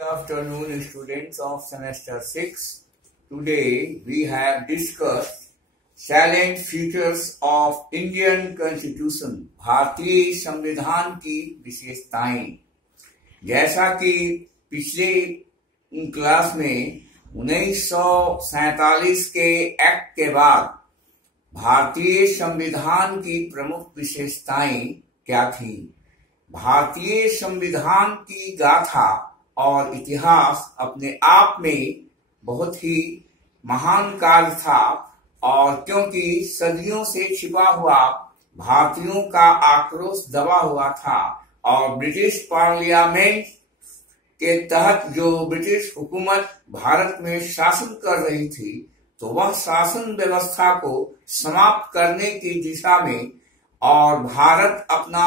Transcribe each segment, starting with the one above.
Good afternoon, students of semester 6. Today we have discussed salient features of Indian Constitution, भारतीय संविधान की विशेषताएं। जैसा कि पिछले क्लास में 1947 के एक्ट के बाद भारतीय संविधान की प्रमुख विशेषताएं क्या थी। भारतीय संविधान की गाथा और इतिहास अपने आप में बहुत ही महान कार्य था, और क्योंकि सदियों से छिपा हुआ भारतीयों का आक्रोश दबा हुआ था और ब्रिटिश पार्लियामेंट के तहत जो ब्रिटिश हुकूमत भारत में शासन कर रही थी, तो वह शासन व्यवस्था को समाप्त करने की दिशा में और भारत अपना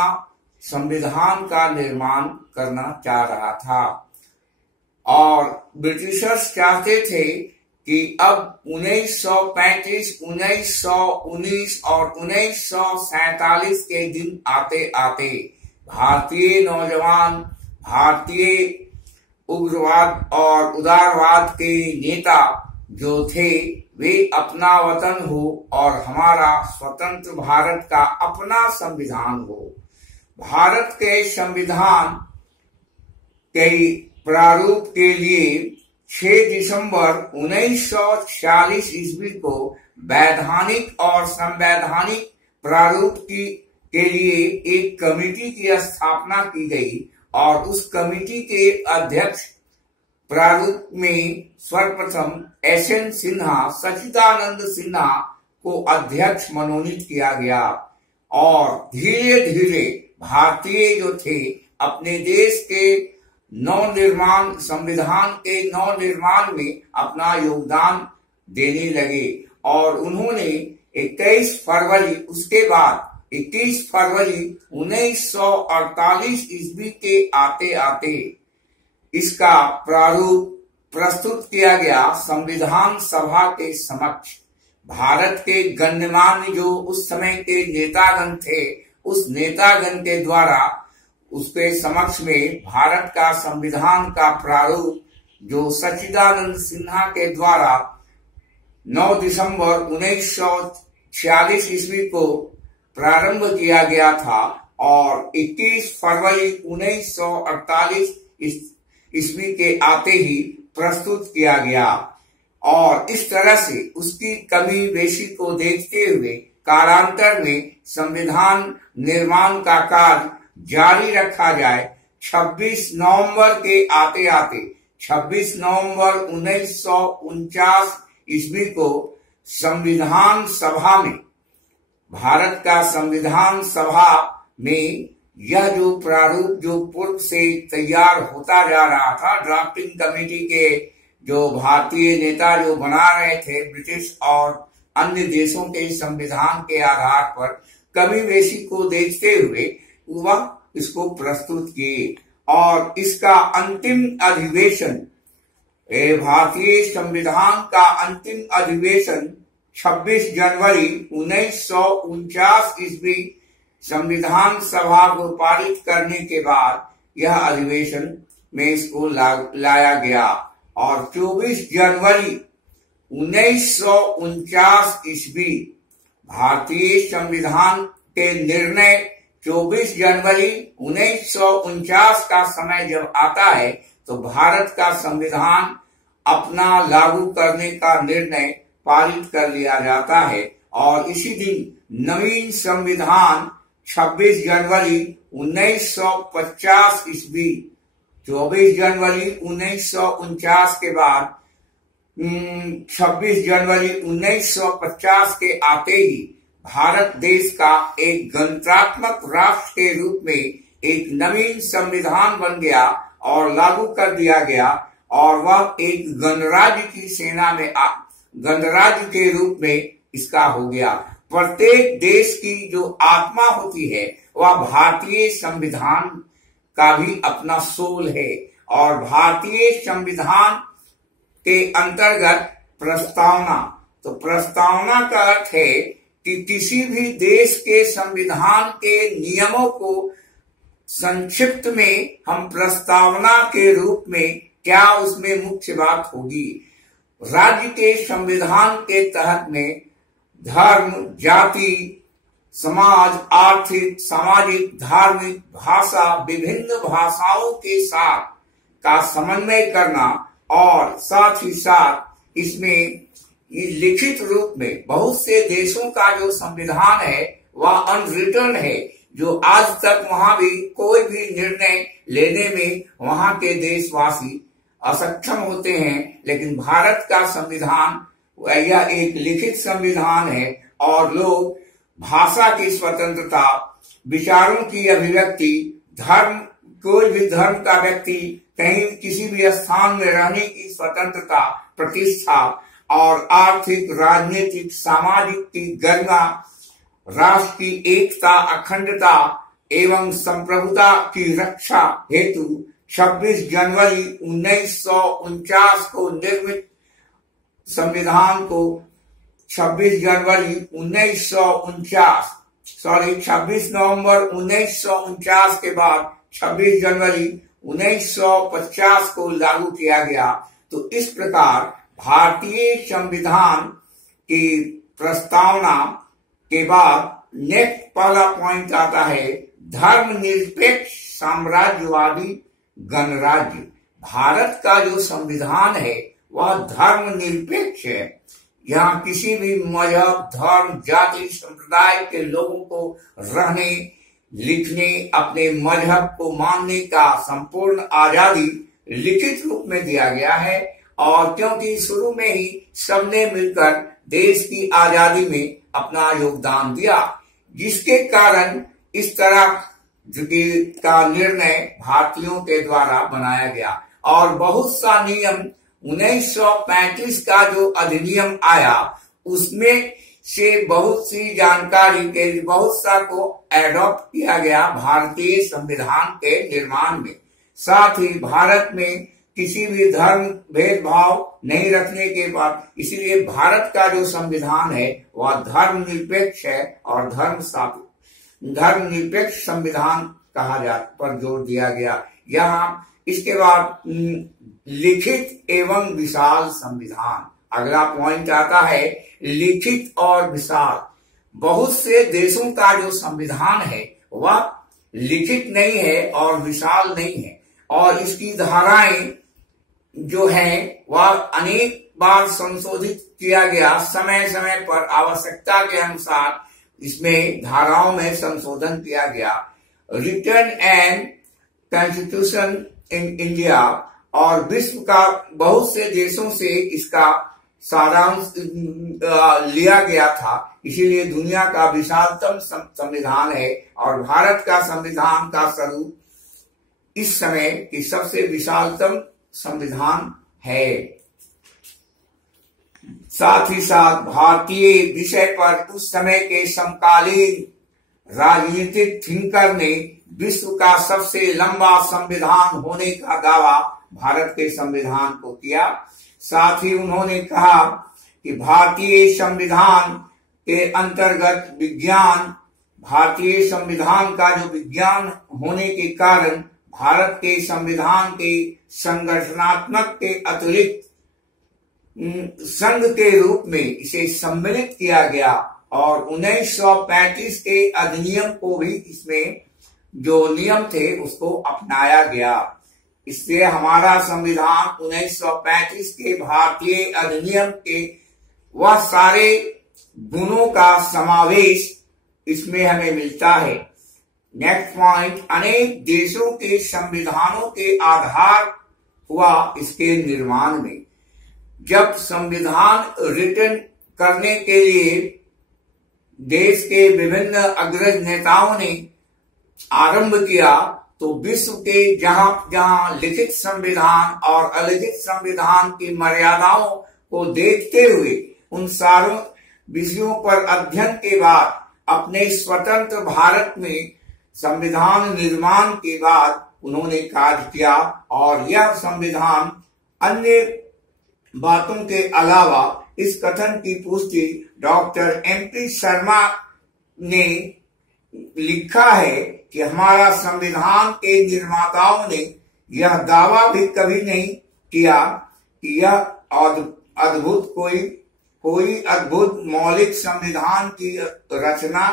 संविधान का निर्माण करना चाह रहा था। और ब्रिटिशर्स चाहते थे कि अब 1935, 1919 और 1947 के दिन आते आते भारतीय नौजवान, भारतीय उग्रवाद और उदारवाद के नेता जो थे वे अपना वतन हो और हमारा स्वतंत्र भारत का अपना संविधान हो। भारत के संविधान के प्रारूप के लिए 6 दिसंबर 1946 ईस्वी को वैधानिक और संवैधानिक प्रारूप के लिए एक कमेटी की स्थापना की गई, और उस कमेटी के अध्यक्ष प्रारूप में सर्वप्रथम एसएन सिन्हा, सच्चिदानंद सिन्हा को अध्यक्ष मनोनीत किया गया। और धीरे धीरे भारतीय जो थे अपने देश के नवनिर्माण, संविधान के नवनिर्माण में अपना योगदान देने लगे, और उन्होंने 21 फरवरी उसके बाद 21 फरवरी 1948 ईस्वी के आते आते इसका प्रारूप प्रस्तुत किया गया संविधान सभा के समक्ष। भारत के गण्यमान्य जो उस समय के नेतागण थे, उस नेतागण के द्वारा उसके समक्ष में भारत का संविधान का प्रारूप जो सच्चिदानंद सिन्हा के द्वारा 9 दिसंबर 1946 ईस्वी को प्रारंभ किया गया था, और 21 फरवरी 1948 ईस्वी के आते ही प्रस्तुत किया गया। और इस तरह से उसकी कमी बेशी को देखते हुए कालांतर में संविधान निर्माण का कार्य जारी रखा जाए। 26 नवंबर के आते आते 26 नवंबर 1949 ईस्वी को संविधान सभा में, भारत का संविधान सभा में यह जो प्रारूप जो पूर्व से तैयार होता जा रहा था, ड्राफ्टिंग कमेटी के जो भारतीय नेता जो बना रहे थे ब्रिटिश और अन्य देशों के संविधान के आधार पर कमी बेशी को देखते हुए वह इसको प्रस्तुत किए। और इसका अंतिम अधिवेशन, भारतीय संविधान का अंतिम अधिवेशन 26 जनवरी 1949 ईस्वी संविधान सभा को पारित करने के बाद यह अधिवेशन में इसको लाया गया। और 24 जनवरी 1949 ईस्वी भारतीय संविधान के निर्णय 24 जनवरी 1949 का समय जब आता है, तो भारत का संविधान अपना लागू करने का निर्णय पारित कर लिया जाता है। और इसी दिन नवीन संविधान 26 जनवरी 1950 ईस्वी, 24 जनवरी 1949 के बाद 26 जनवरी 1950 के आते ही भारत देश का एक गणतंत्रात्मक राष्ट्र के रूप में एक नवीन संविधान बन गया और लागू कर दिया गया, और वह एक गणराज्य की सेना में गणराज्य के रूप में इसका हो गया। प्रत्येक देश की जो आत्मा होती है वह भारतीय संविधान का भी अपना सोल है, और भारतीय संविधान के अंतर्गत प्रस्तावना, तो प्रस्तावना का अर्थ है कि किसी भी देश के संविधान के नियमों को संक्षिप्त में हम प्रस्तावना के रूप में क्या उसमें मुख्य बात होगी? राज्य के संविधान के तहत में धर्म, जाति, समाज, आर्थिक, सामाजिक, धार्मिक, भाषा, विभिन्न भाषाओं के साथ का समन्वय करना और साथ ही साथ इसमें लिखित रूप में बहुत से देशों का जो संविधान है वह अनरिटन है, जो आज तक वहां भी कोई भी निर्णय लेने में वहां के देशवासी असक्षम होते हैं। लेकिन भारत का संविधान यह एक लिखित संविधान है और लोग भाषा की स्वतंत्रता, विचारों की अभिव्यक्ति, धर्म, कोई भी धर्म का व्यक्ति कहीं किसी भी स्थान में रहने की स्वतंत्रता, प्रतिष्ठा और आर्थिक, राजनीतिक, सामाजिक की गरिमा, राष्ट्र की एकता, अखंडता एवं संप्रभुता की रक्षा हेतु 26 जनवरी 1949 को निर्मित संविधान को 26 नवंबर 1949 के बाद 26 जनवरी 1950 को लागू किया गया। तो इस प्रकार भारतीय संविधान की प्रस्तावना के बाद नेक्स्ट पहला पॉइंट आता है धर्मनिरपेक्ष साम्राज्यवादी गणराज्य। भारत का जो संविधान है वह धर्मनिरपेक्ष है। यहाँ किसी भी मजहब, धर्म, जाति, संप्रदाय के लोगों को रहने, लिखने, अपने मजहब को मानने का संपूर्ण आजादी लिखित रूप में दिया गया है। और क्योंकि शुरू में ही सबने मिलकर देश की आजादी में अपना योगदान दिया, जिसके कारण इस तरह का निर्णय भारतीयों के द्वारा बनाया गया। और बहुत सा नियम 1935 का जो अधिनियम आया उसमें से बहुत सी जानकारी के बहुत सा को एडॉप्ट किया गया भारतीय संविधान के निर्माण में। साथ ही भारत में किसी भी धर्म भेदभाव नहीं रखने के बाद, इसलिए भारत का जो संविधान है वह धर्मनिरपेक्ष है और धर्मनिरपेक्ष संविधान कहा जाता पर जोर दिया गया। यहाँ इसके बाद लिखित एवं विशाल संविधान, अगला पॉइंट आता है लिखित और विशाल। बहुत से देशों का जो संविधान है वह लिखित नहीं है और विशाल नहीं है, और इसकी धाराएं जो हैं वह अनेक बार संशोधित किया गया। समय समय पर आवश्यकता के अनुसार इसमें धाराओं में संशोधन किया गया। Return and constitution in India, और विश्व का बहुत से देशों से इसका सारांश लिया गया था, इसीलिए दुनिया का विशालतम संविधान है। और भारत का संविधान का स्वरूप इस समय की सबसे विशालतम संविधान है। साथ ही साथ भारतीय विषय पर उस समय के समकालीन राजनीतिक थिंकर ने विश्व का सबसे लंबा संविधान होने का दावा भारत के संविधान को किया। साथ ही उन्होंने कहा कि भारतीय संविधान के अंतर्गत विज्ञान, भारतीय संविधान का जो विज्ञान होने के कारण भारत के संविधान के संगठनात्मक के अतिरिक्त संघ के रूप में इसे सम्मिलित किया गया। और 1935 के अधिनियम को भी इसमें जो नियम थे उसको अपनाया गया। इससे हमारा संविधान 1935 के भारतीय अधिनियम के वह सारे गुणों का समावेश इसमें हमें मिलता है। नेक्स्ट पॉइंट, अनेक देशों के संविधानों के आधार हुआ इसके निर्माण में। जब संविधान रिटर्न करने के लिए देश के विभिन्न अग्रज नेताओं ने आरंभ किया, तो विश्व के जहां जहां लिखित संविधान और अलिखित संविधान की मर्यादाओं को देखते हुए उन सारों विषयों पर अध्ययन के बाद अपने स्वतंत्र भारत में संविधान निर्माण के बाद उन्होंने कार्य किया। और यह संविधान अन्य बातों के अलावा इस कथन की पुष्टि डॉक्टर MP शर्मा ने लिखा है कि हमारा संविधान के निर्माताओं ने यह दावा भी कभी नहीं किया कि यह कोई अद्भुत मौलिक संविधान की रचना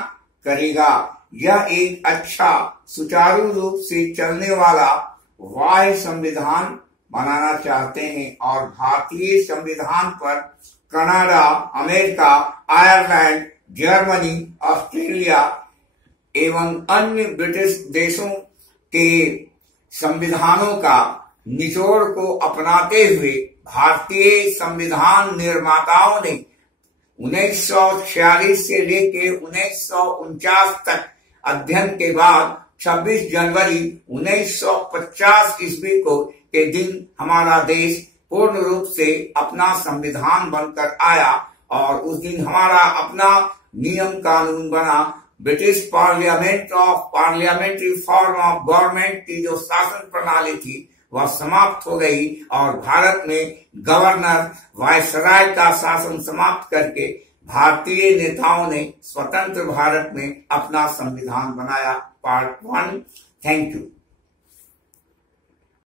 करेगा। यह एक अच्छा सुचारू रूप से चलने वाला वाह्य संविधान बनाना चाहते हैं और भारतीय संविधान पर Canada, America, Ireland, Germany, Australia एवं अन्य ब्रिटिश देशों के संविधानों का निचोड़ को अपनाते हुए भारतीय संविधान निर्माताओं ने 1946 से लेकर 1949 तक अध्ययन के बाद 26 जनवरी 1950 ईस्वी को के दिन हमारा देश पूर्ण रूप से अपना संविधान बनकर आया और उस दिन हमारा अपना नियम कानून बना। British parliamentary form of government की जो शासन प्रणाली थी वह समाप्त हो गई और भारत में गवर्नर वायसराय का शासन समाप्त करके भारतीय नेताओं ने स्वतंत्र भारत में अपना संविधान बनाया। पार्ट 1। Thank you.